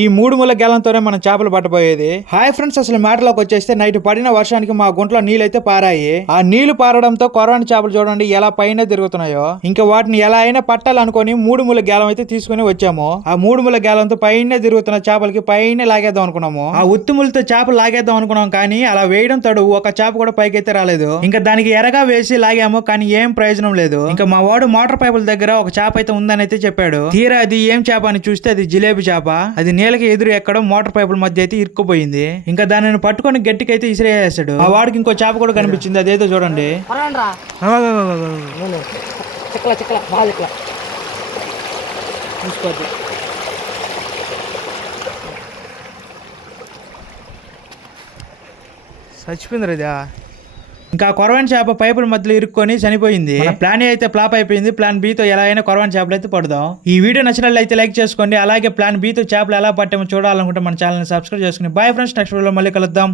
ఈ మూడు ముళ్ళ గెలంతోనే మనం చేపలు పట్టబోయేది. హాయ్ ఫ్రెండ్స్ అసలు మాటలోకి వచ్చేస్తే నైట్ పడిన వర్షానికి మా గుంట్లో నీళ్ళైతే పారాయి. ఆ నీళ్ళు పారడంతో కొరవాని చేపలు చూడండి ఎలా పైన తిరుగుతున్నాయో. ఇంకా వాటిని ఎలా అయినా పట్టాలనుకొని మూడు ముళ్ళ గేలం అయితే తీసుకుని వచ్చాము. ఆ మూడు ముళ్ళ గేలంతో పైన తిరుగుతున్న చేపలకి పైన లాగేద్దాం అనుకున్నాము. ఆ ఉత్తుములతో చేపలు లాగేద్దాం అనుకున్నాం కానీ అలా వేయడం తడు ఒక చేప కూడా పైకి అయితే రాలేదు. ఇంకా దానికి ఎరగా వేసి లాగాము కానీ ఏం ప్రయోజనం లేదు. ఇంకా మా వాడు మోటార్ పైపుల దగ్గర ఒక చేప అయితే ఉందని అయితే చెప్పాడు. తీరా అది ఏం చేప అని చూస్తే అది జిలేబీ చేప. అది నీళ్ళకి ఎదురు ఎక్కడం మోటార్ పైపుల మధ్య అయితే ఇరుక్కుపోయింది. ఇంకా దానిని పట్టుకొని గట్టికైతే ఇసిరేసాడు ఆ వాడికి ఇంకో చేప కూడా కనిపించింది. అదేదో చూడండి. చచ్చిపోయింది రేదా ఇంకా కొరవాని చేప పైపుల మధ్యలో ఇరుక్కొని చనిపోయింది. ప్లాన్ ఏ అయితే ఫ్లాప్ అయిపోయింది ప్లాన్ బి తో ఎలా అయినా కొరవాని చేపలు అయితే పడదాం. ఈ వీడియో నచ్చినట్లయితే లైక్ చేసుకోండి అలాగే ప్లాన్ బి తో చేపలు ఎలా పట్టామో చూడాలనుకుంటే మన ఛానల్ సబ్స్క్రైబ్ చేసుకుని. బాయ్ ఫ్రెండ్స్ నెక్స్ట్ వీడియోలో మళ్ళీ కలుద్దాం.